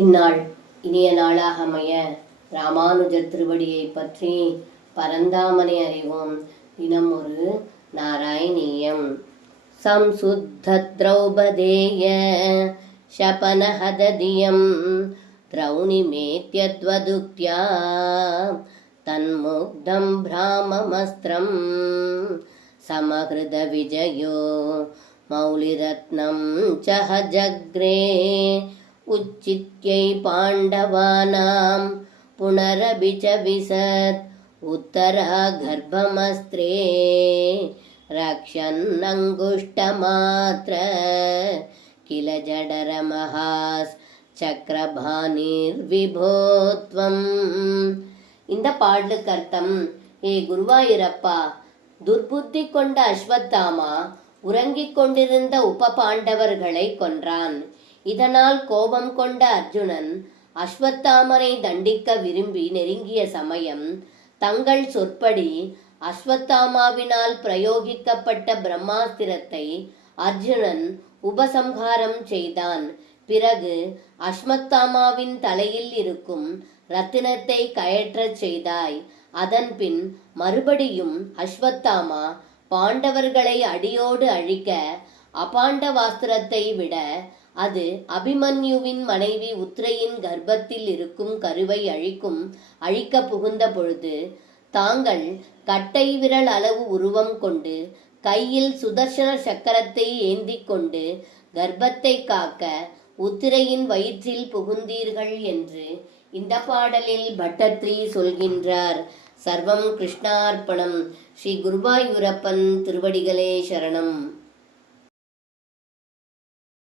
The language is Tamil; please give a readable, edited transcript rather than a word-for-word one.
இந்நாள் இனிய நாளாக அமைய ராமானுஜர் திருவடியை பற்றி பரந்தாமனை அறிவோம். தினம் ஒரு நாராயணீயம். சம்சுத்த திரௌபதேய சபனஹததியம் திரௌணிமேத்யத்வதுக்த்யா தன்முக்தம் பிராமமஸ்திரம் சமஹிருத விஜயோ மௌலிரத்னம் சஹஜக்ரே உச்சித்யை பாண்டவானாம் புனரபி ச விசத் உத்தரா கர்ப்பமஸ்திரே ரக்ஷன்னங்குஷ்டமாத்ர கில ஜடரமஹாஸ் சக்கரபாணிர் விபோத்வம். இந்த பாடலுக்கு அர்த்தம்: ஏ குருவாயூரப்பா, துர்புத்தி கொண்ட அஸ்வத்தாமா உறங்கிக் கொண்டிருந்த உப பாண்டவர்களை கொன்றான். இதனால் கோபம் கொண்ட அர்ஜுனன் அஸ்வத்தாமனை தண்டிக்க விரும்பி நெருங்கிய சமயம் தங்கள் சொற்படி அஸ்வத்தாமாவினால் பிரயோகிக்கப்பட்ட பிரம்மாஸ்திரத்தை அர்ஜுனன் உபசம்ஹாரம் செய்தான். பிறகு அஸ்வத்தாமாவின் தலையில் இருக்கும் ரத்தினத்தை கயற்றச் செய்தாய். அதன்பின் மறுபடியும் அஸ்வத்தாமா பாண்டவர்களை அடியோடு அழிக்க அபாண்டவாஸ்திரத்தை விட அது அபிமன்யுவின் மனைவி உத்ரையின் கர்ப்பத்தில் இருக்கும் கருவை அழிக்க புகுந்த பொழுது தாங்கள் கட்டை விரல் அளவு உருவம் கொண்டு கையில் சுதர்சன சக்கரத்தை ஏந்தி கொண்டு கர்ப்பத்தை காக்க உத்திரையின் வயிற்றில் புகுந்தீர்கள் என்று இந்த பாடலில் பட்டத்ரி சொல்கின்றார். சர்வம் கிருஷ்ணார்ப்பணம். ஸ்ரீ குருவாயூரப்பன் திருவடிகளே சரணம்.